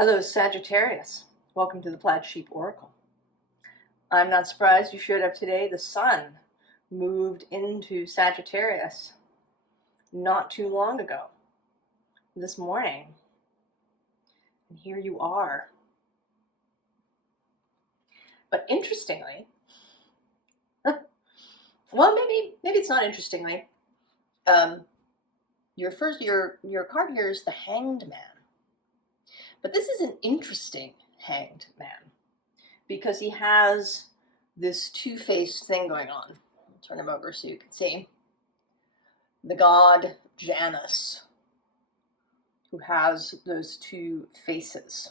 Hello, Sagittarius. Welcome to the Plaid Sheep Oracle. I'm not surprised you showed up today. The sun moved into Sagittarius not too long ago, this morning. And here you are. But interestingly, well, maybe it's not interestingly. Your card here is the Hanged Man. But this is an interesting Hanged Man because he has this two-faced thing going on. I'll turn him over so you can see. The god Janus, who has those two faces.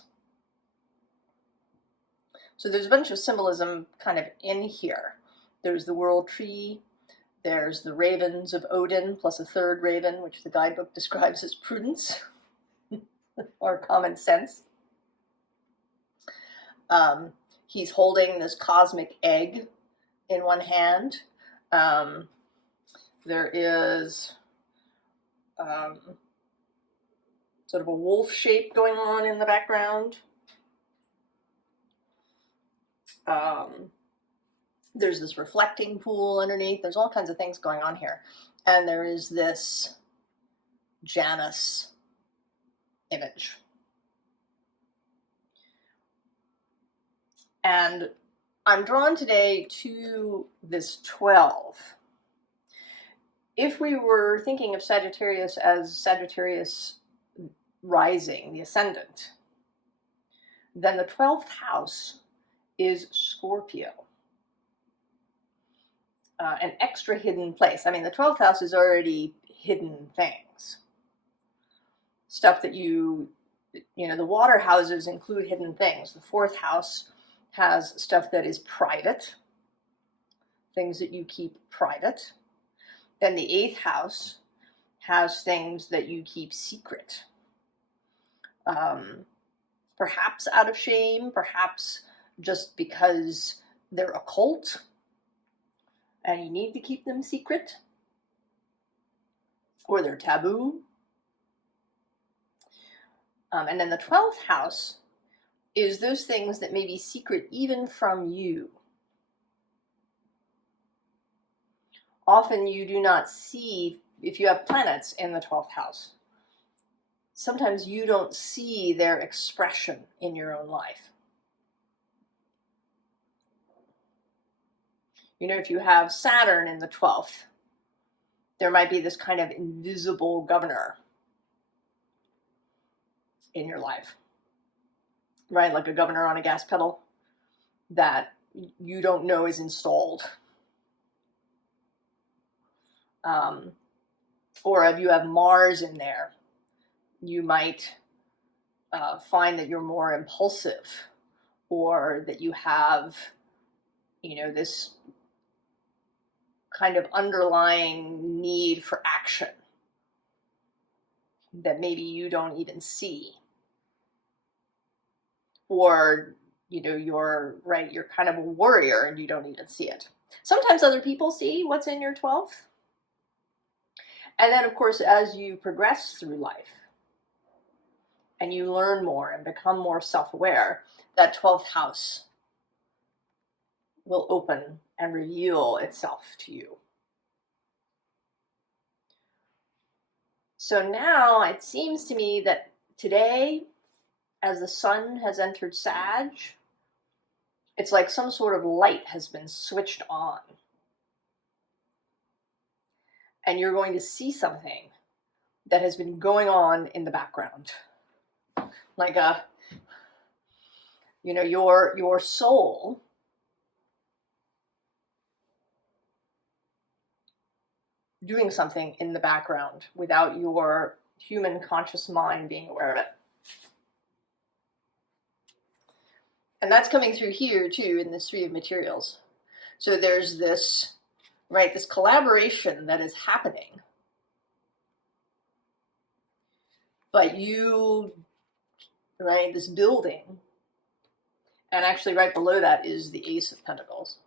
So there's a bunch of symbolism kind of in here. There's the world tree, there's the ravens of Odin, plus a third raven, which the guidebook describes as prudence, or common sense. He's holding this cosmic egg in one hand. There is sort of a wolf shape going on in the background. There's this reflecting pool underneath. There's all kinds of things going on here. And there is this Janus image. And I'm drawn today to this 12. If we were thinking of Sagittarius as Sagittarius rising, the ascendant, then the 12th house is Scorpio. An extra hidden place. I mean, the 12th house is already hidden things. Stuff that the water houses include hidden things. The 4th house has stuff that is private, things that you keep private. Then the 8th house has things that you keep secret. Perhaps out of shame, perhaps just because they're occult and you need to keep them secret, or they're taboo. And then the 12th house is those things that may be secret even from you. Often you do not see, if you have planets in the 12th house, sometimes you don't see their expression in your own life. You know, if you have Saturn in the 12th, there might be this kind of invisible governor in your life, right? Like a governor on a gas pedal that you don't know is installed. Or if you have Mars in there, you might find that you're more impulsive, or that you have, this kind of underlying need for action that maybe you don't even see. Or, you're kind of a warrior and you don't even see it. Sometimes other people see what's in your 12th. And then, of course, as you progress through life and you learn more and become more self-aware, that 12th house will open and reveal itself to you. So now it seems to me that today, as the sun has entered Sag, it's like some sort of light has been switched on. And you're going to see something that has been going on in the background. Like your soul doing something in the background without your human conscious mind being aware of it. And that's coming through here too in this 3 of materials. So there's this, this collaboration that is happening. But this building, and actually right below that is the Ace of Pentacles.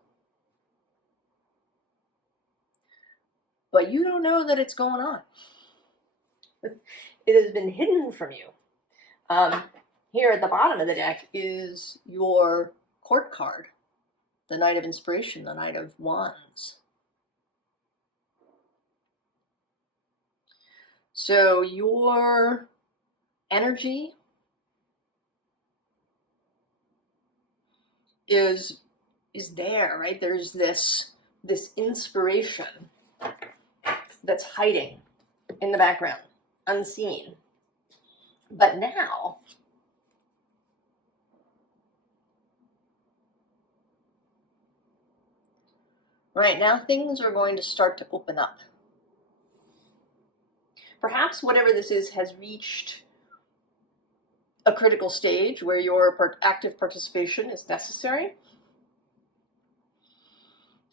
But you don't know that it's going on. It has been hidden from you. Here at the bottom of the deck is your court card, the Knight of Inspiration, the Knight of Wands. So your energy is there, right? There's this inspiration that's hiding in the background, unseen. But now, right now, things are going to start to open up. Perhaps whatever this is has reached a critical stage where your active participation is necessary.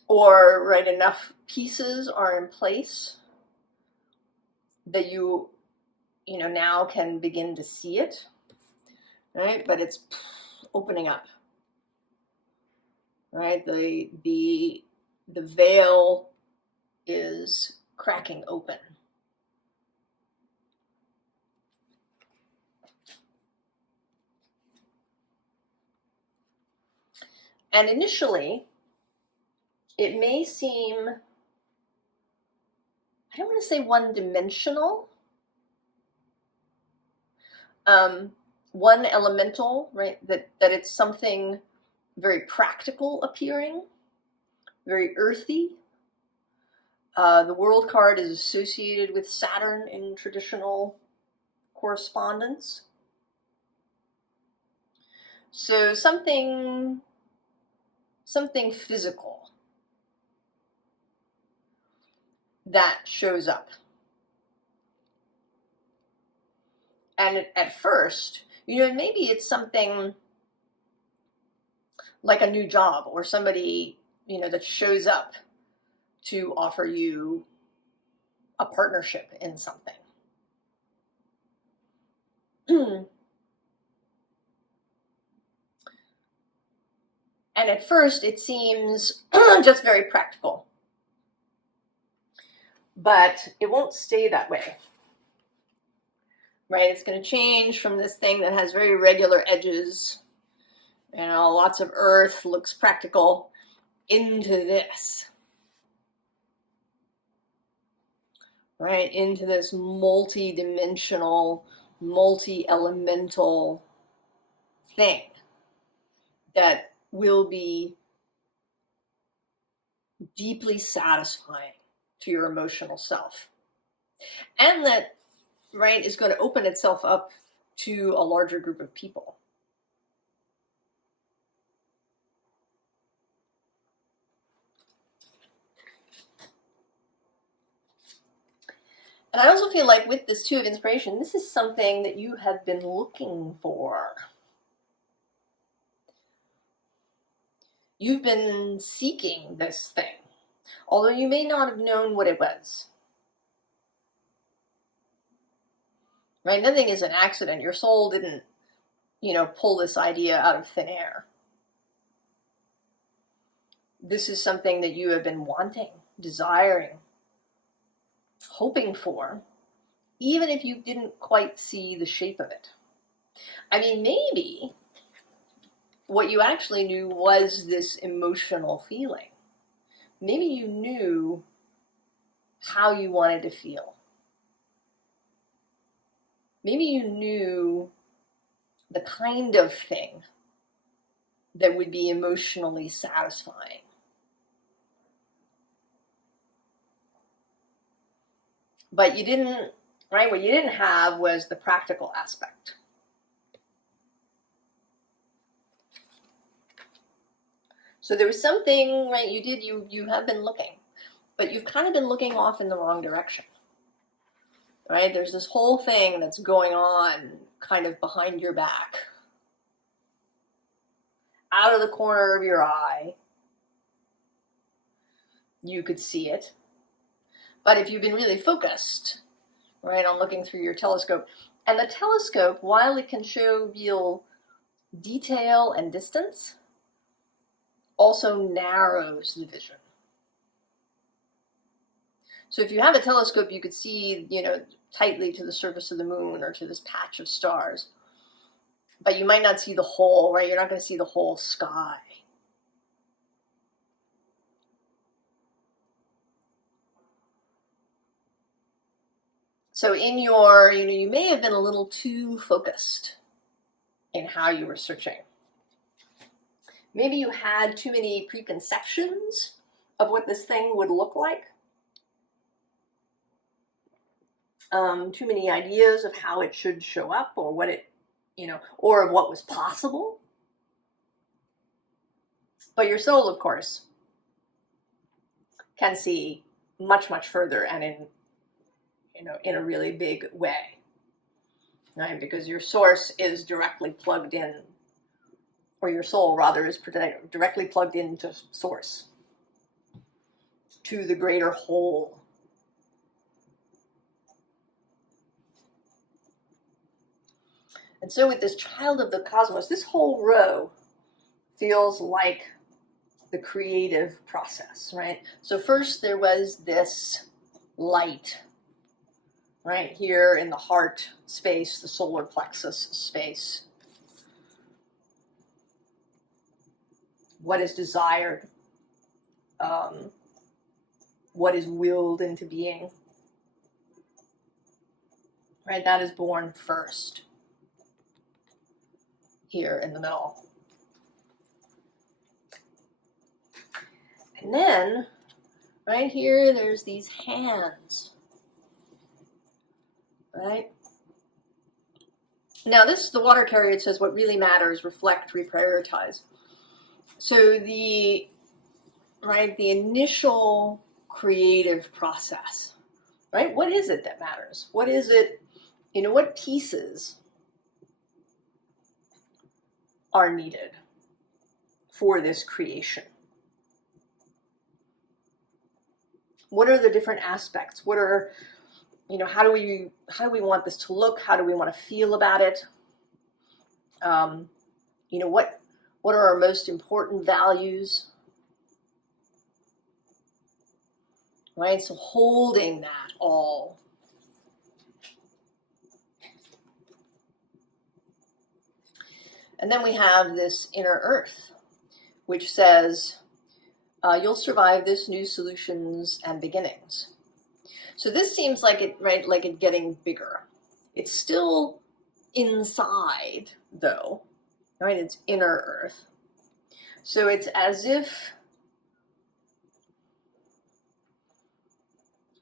Or, right, enough pieces are in place that you now can begin to see it, right? But it's opening up, right? The veil is cracking open. And initially, it may seem, I don't want to say one-dimensional, one elemental, right? That it's something very practical appearing, very earthy. The World card is associated with Saturn in traditional correspondence. So something physical that shows up. And at first, maybe it's something like a new job or somebody, that shows up to offer you a partnership in something. And at first, it seems just very practical. But it won't stay that way. Right? It's going to change from this thing that has very regular edges, lots of earth, looks practical, into this. Right? Into this multi-dimensional, multi-elemental thing that will be deeply satisfying to your emotional self. And that, right, is going to open itself up to a larger group of people. And I also feel like with this Two of Inspiration, this is something that you have been looking for. You've been seeking this thing, although you may not have known what it was. Right? Nothing is an accident. Your soul didn't, pull this idea out of thin air. This is something that you have been wanting, desiring, hoping for, even if you didn't quite see the shape of it. I mean, maybe what you actually knew was this emotional feeling. Maybe you knew how you wanted to feel. Maybe you knew the kind of thing that would be emotionally satisfying. But you didn't, right? What you didn't have was the practical aspect. So there was something, right, you have been looking, but you've kind of been looking off in the wrong direction. Right? There's this whole thing that's going on kind of behind your back. Out of the corner of your eye. You could see it. But if you've been really focused, right, on looking through your telescope, and the telescope, while it can show real detail and distance, also narrows the vision. So if you have a telescope, you could see, tightly to the surface of the moon or to this patch of stars. but you might not see the whole, right? You're not going to see the whole sky. So in your, you may have been a little too focused in how you were searching. Maybe you had too many preconceptions of what this thing would look like. Too many ideas of how it should show up, or what it, or of what was possible. But your soul, of course, can see much, much further, and in a really big way, right? Because your source is directly plugged in, or your soul rather is directly plugged into source, to the greater whole. And so with this child of the cosmos, this whole row feels like the creative process, right? So first there was this light, right here in the heart space, the solar plexus space. What is desired, what is willed into being, right? That is born first here in the middle. And then right here, there's these hands, right? Now this, the water carrier, says what really matters, reflect, reprioritize. So the initial creative process, right? What is it that matters? What is it, what pieces are needed for this creation? What are the different aspects? What are, how do we want this to look? How do we want to feel about it? What are our most important values? Right? So holding that all. And then we have this inner earth, which says, you'll survive this, new solutions and beginnings. So this seems like it, right, like it getting bigger. It's still inside, though, right? It's inner earth. So it's as if,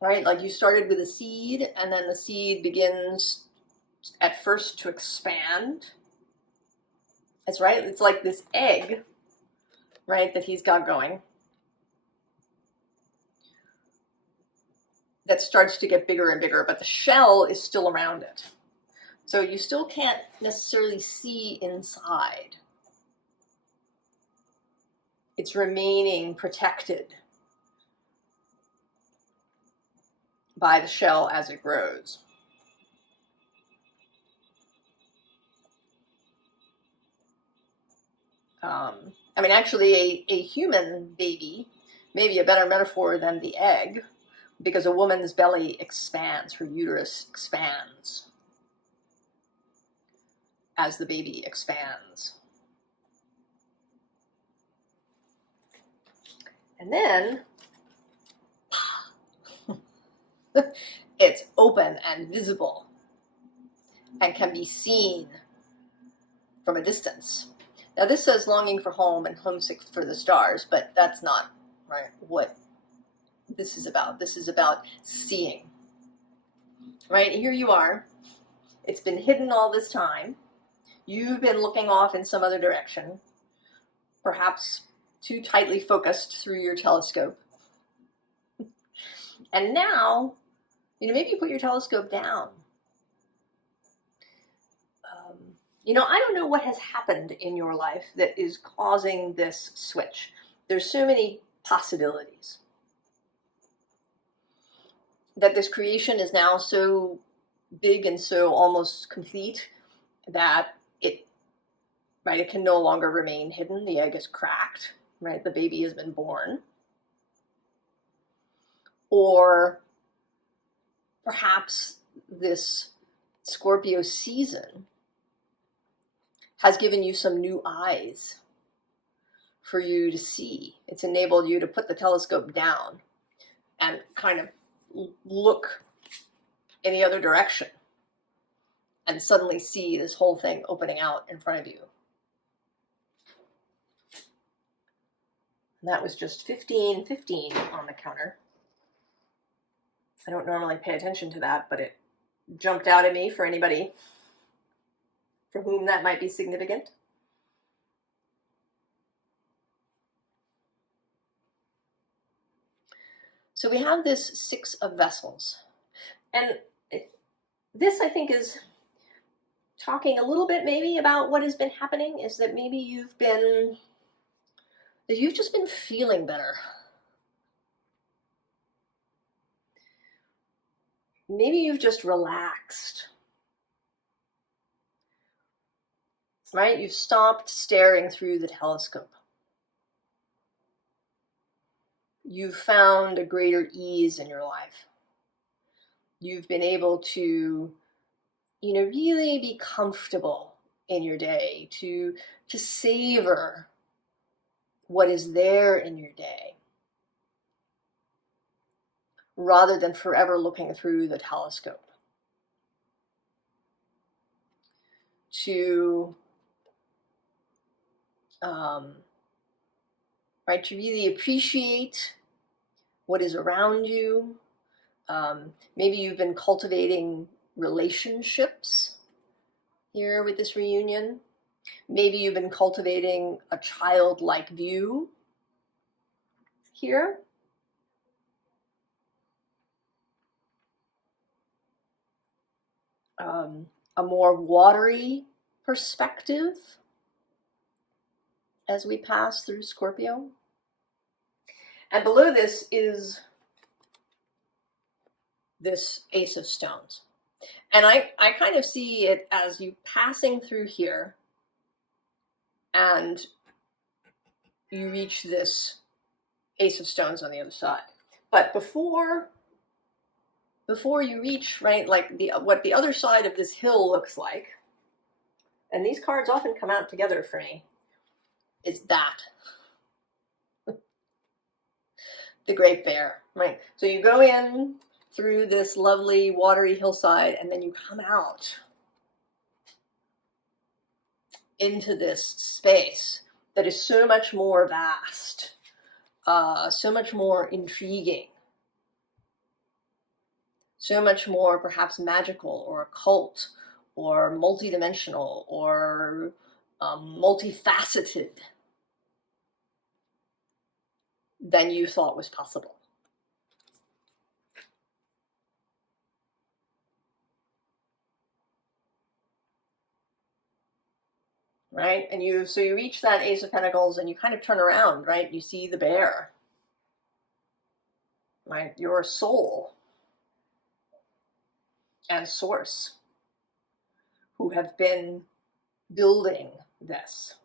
right, like you started with a seed, and then the seed begins at first to expand. That's right. It's like this egg, right, that he's got going, that starts to get bigger and bigger, but the shell is still around it. So you still can't necessarily see inside. It's remaining protected by the shell as it grows. Actually, a human baby may be a better metaphor than the egg, because a woman's belly expands, her uterus expands as the baby expands. And then it's open and visible and can be seen from a distance. Now this says longing for home and homesick for the stars, but that's not, right, what this is about. This is about seeing. Right, here you are. It's been hidden all this time. You've been looking off in some other direction, perhaps too tightly focused through your telescope. And now, maybe you put your telescope down. I don't know what has happened in your life that is causing this switch. There's so many possibilities. That this creation is now so big and so almost complete that it can no longer remain hidden. The egg is cracked, right? The baby has been born. Or perhaps this Scorpio season has given you some new eyes for you to see. It's enabled you to put the telescope down and kind of look in the other direction and suddenly see this whole thing opening out in front of you. And that was just 1515 on the counter. I don't normally pay attention to that, but it jumped out at me for anybody for whom that might be significant. So we have this Six of Vessels. And this, I think, is talking a little bit maybe about what has been happening, is that maybe you've just been feeling better. Maybe you've just relaxed. Right? You've stopped staring through the telescope. You've found a greater ease in your life. You've been able to, really be comfortable in your day, to savor what is there in your day, rather than forever looking through the telescope. To really appreciate what is around you. Maybe you've been cultivating relationships here with this reunion. Maybe you've been cultivating a childlike view here. A more watery perspective as we pass through Scorpio. And below this is this Ace of Stones. And I kind of see it as you passing through here and you reach this Ace of Stones on the other side. But before you reach, like what the other side of this hill looks like, and these cards often come out together for me, is that. The Great Bear, right? So you go in through this lovely watery hillside and then you come out into this space that is so much more vast, so much more intriguing, so much more perhaps magical or occult or multidimensional or multifaceted than you thought was possible. Right? And so you reach that Ace of Pentacles and you kind of turn around, right? You see the bear, right? Your soul and source who have been building this.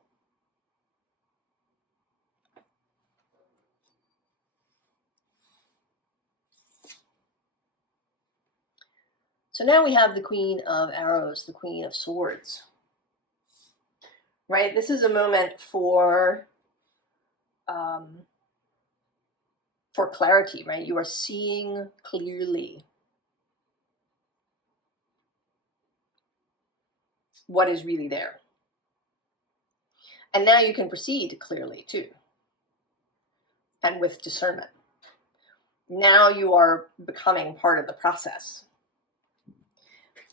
So now we have the Queen of Arrows, the Queen of Swords. Right? This is a moment for clarity, right? You are seeing clearly what is really there. And now you can proceed clearly too, and with discernment. Now you are becoming part of the process.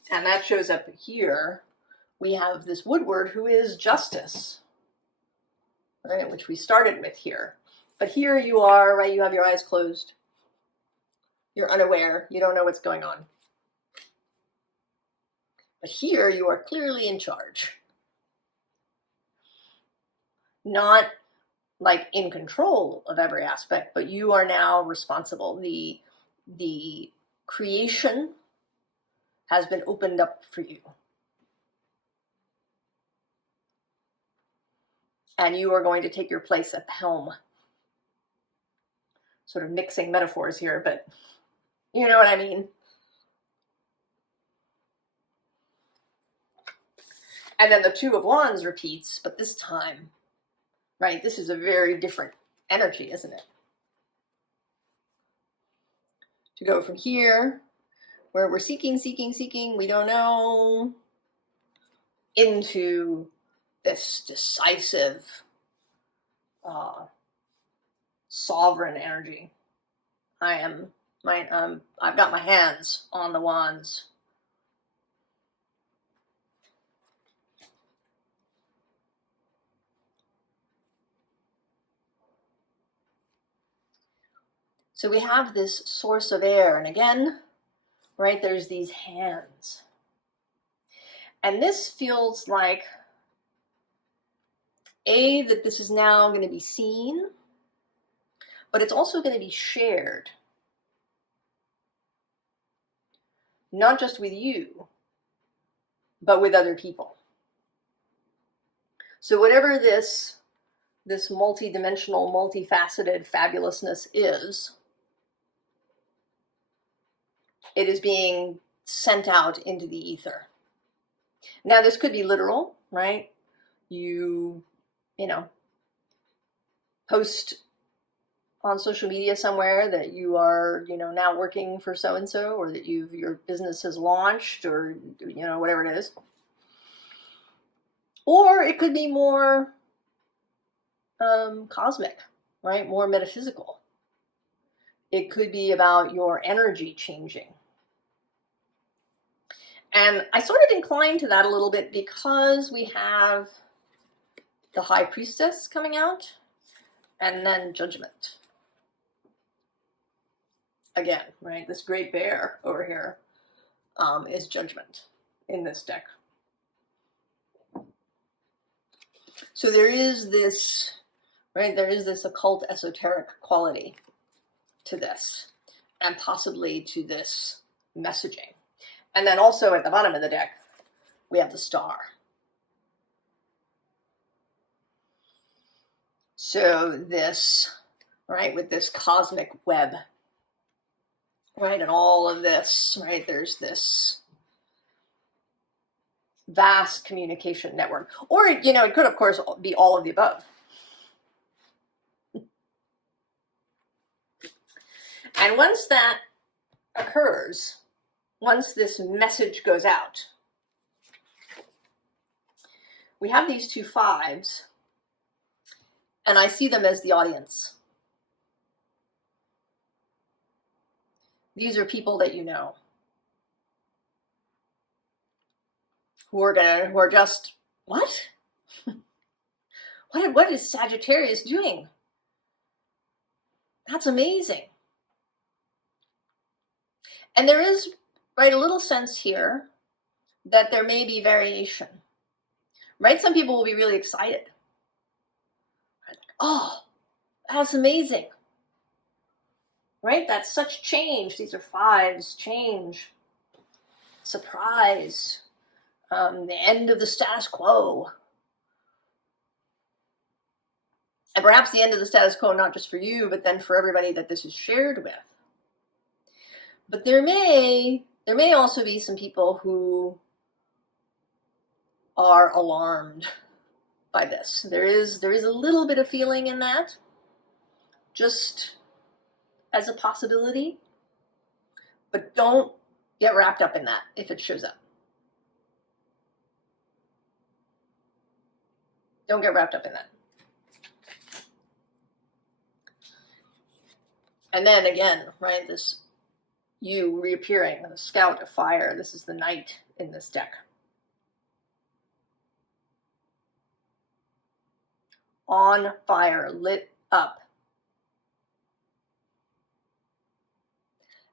And that shows up here. We have this Woodward who is justice, right, which we started with here. But here you are, right, you have your eyes closed. You're unaware, you don't know what's going on. But here you are clearly in charge. Not like in control of every aspect, but you are now responsible. The creation has been opened up for you. And you are going to take your place at the helm. Sort of mixing metaphors here, but you know what I mean. And then the Two of Wands repeats, but this time, right, this is a very different energy, isn't it? To go from here, where we're seeking, we don't know, into this decisive, sovereign energy. I've got my hands on the wands. So we have this source of air, and again, right, there's these hands. And this feels like, that this is now going to be seen, but it's also going to be shared. Not just with you, but with other people. So whatever this multi-dimensional, multifaceted fabulousness is, it is being sent out into the ether. Now this could be literal, right? You know, post on social media somewhere that you are, now working for so-and-so, or that your business has launched, or, whatever it is. Or it could be more cosmic, right? More metaphysical. It could be about your energy changing. And I sort of incline to that a little bit because we have the High Priestess coming out, and then Judgment. Again, right? This great bear over here is Judgment in this deck. So there is this, right? There is this occult, esoteric quality to this, and possibly to this messaging. And then also at the bottom of the deck, we have the Star. So this, right, with this cosmic web, right, and all of this, right, there's this vast communication network. Or, it could, of course, be all of the above. And once that occurs, once this message goes out, we have these two fives, and I see them as the audience. These are people that you know, who are just, what? What is Sagittarius doing? That's amazing. And there is, right, a little sense here that there may be variation, right? Some people will be really excited. Oh, that's amazing, right? That's such change. These are fives, change, surprise, the end of the status quo. And perhaps the end of the status quo, not just for you, but then for everybody that this is shared with. But there may also be some people who are alarmed by this. There is a little bit of feeling in that, just as a possibility. But don't get wrapped up in that if it shows up. Don't get wrapped up in that. And then again, right, this you reappearing, the Scout of Fire. This is the Knight in this deck. On fire, lit up.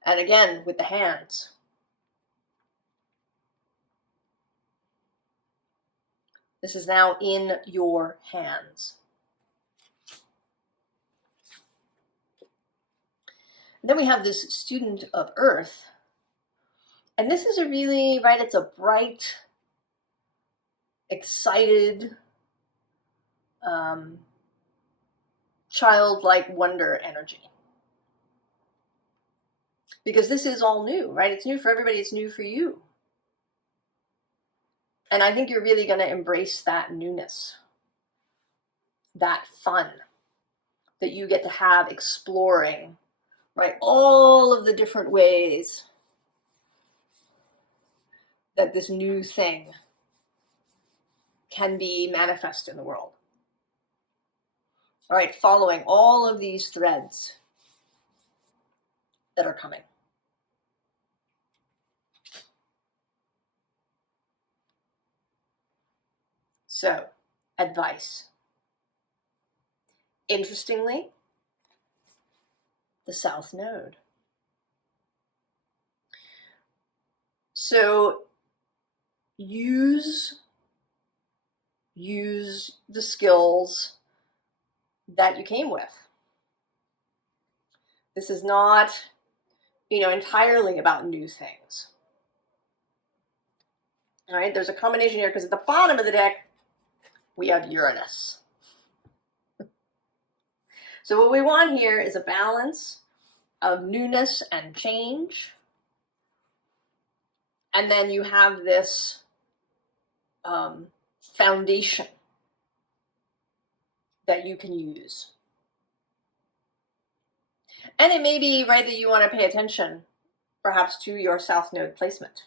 And again, with the hands. This is now in your hands. And then we have this Student of Earth. And this is a really, right, it's a bright, excited, childlike wonder energy. Because this is all new, right? It's new for everybody. It's new for you. And I think you're really going to embrace that newness, that fun that you get to have exploring, right? All of the different ways that this new thing can be manifest in the world. All right, following all of these threads that are coming. So, advice. Interestingly, the South Node. So, use the skills that you came with. This is not, entirely about new things. All right, there's a combination here because at the bottom of the deck, we have Uranus. So what we want here is a balance of newness and change. And then you have this foundation that you can use. And it may be, right, that you want to pay attention perhaps to your South Node placement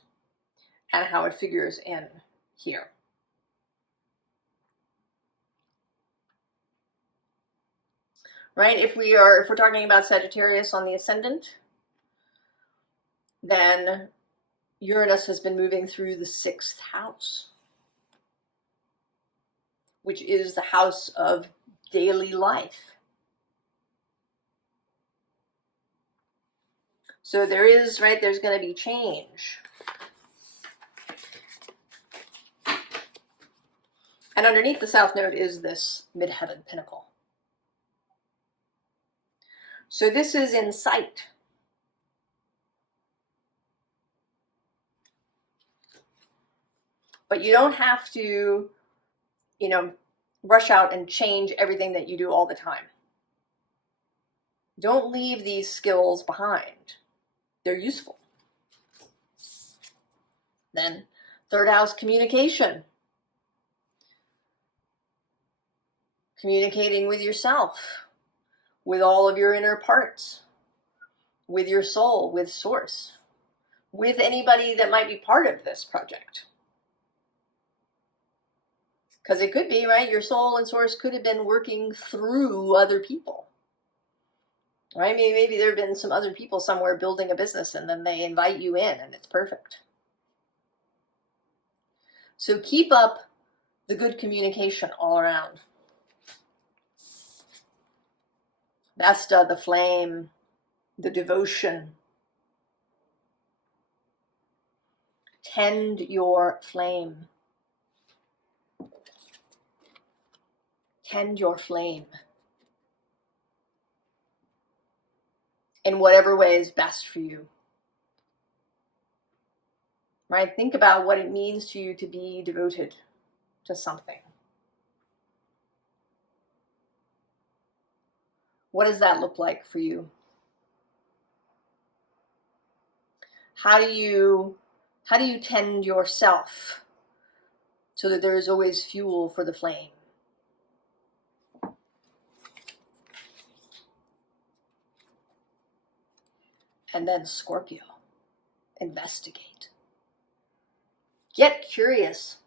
and how it figures in here. Right? If we're talking about Sagittarius on the ascendant, then Uranus has been moving through the 6th house, which is the house of daily life. So there's going to be change. And underneath the South Node is this midheaven pinnacle. So this is in sight. But you don't have to, rush out and change everything that you do all the time. Don't leave these skills behind. They're useful. Then, 3rd house, communication. Communicating with yourself, with all of your inner parts, with your soul, with source, with anybody that might be part of this project. Because it could be, right, your soul and source could have been working through other people. Right? Maybe there have been some other people somewhere building a business and then they invite you in and it's perfect. So keep up the good communication all around. Vesta, the flame, the devotion. Tend your flame. Tend your flame. In whatever way is best for you. Right? Think about what it means to you to be devoted to something. What does that look like for you? How do you tend yourself so that there is always fuel for the flame? And then Scorpio, investigate. Get curious.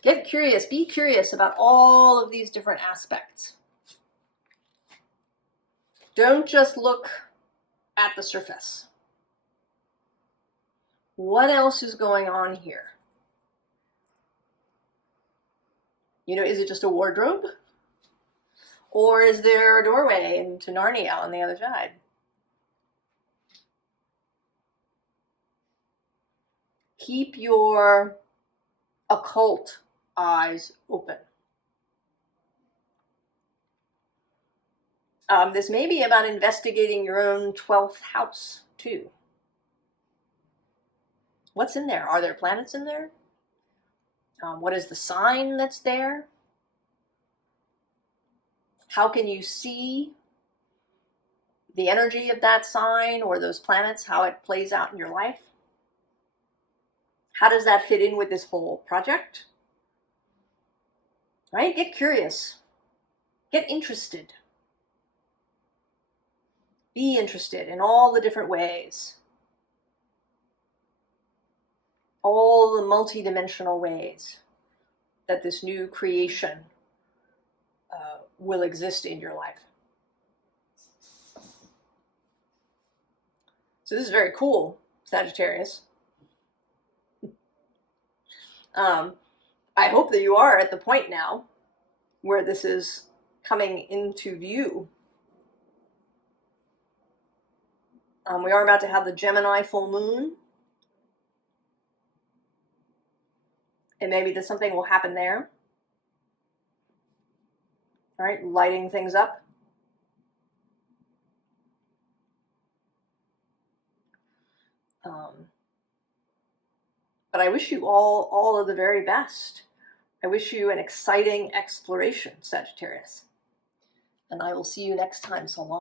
Get curious. Be curious about all of these different aspects. Don't just look at the surface. What else is going on here? Is it just a wardrobe? Or is there a doorway into Narnia on the other side? Keep your occult eyes open. This may be about investigating your own 12th house, too. What's in there? Are there planets in there? What is the sign that's there? How can you see the energy of that sign or those planets, how it plays out in your life? How does that fit in with this whole project? Right? Get curious. Get interested. Be interested in all the different ways. All the multidimensional ways that this new creation will exist in your life. So this is very cool, Sagittarius. I hope that you are at the point now where this is coming into view. We are about to have the Gemini full moon. And maybe that something will happen there. All right, lighting things up. But I wish you all of the very best. I wish you an exciting exploration, Sagittarius. And I will see you next time. So long.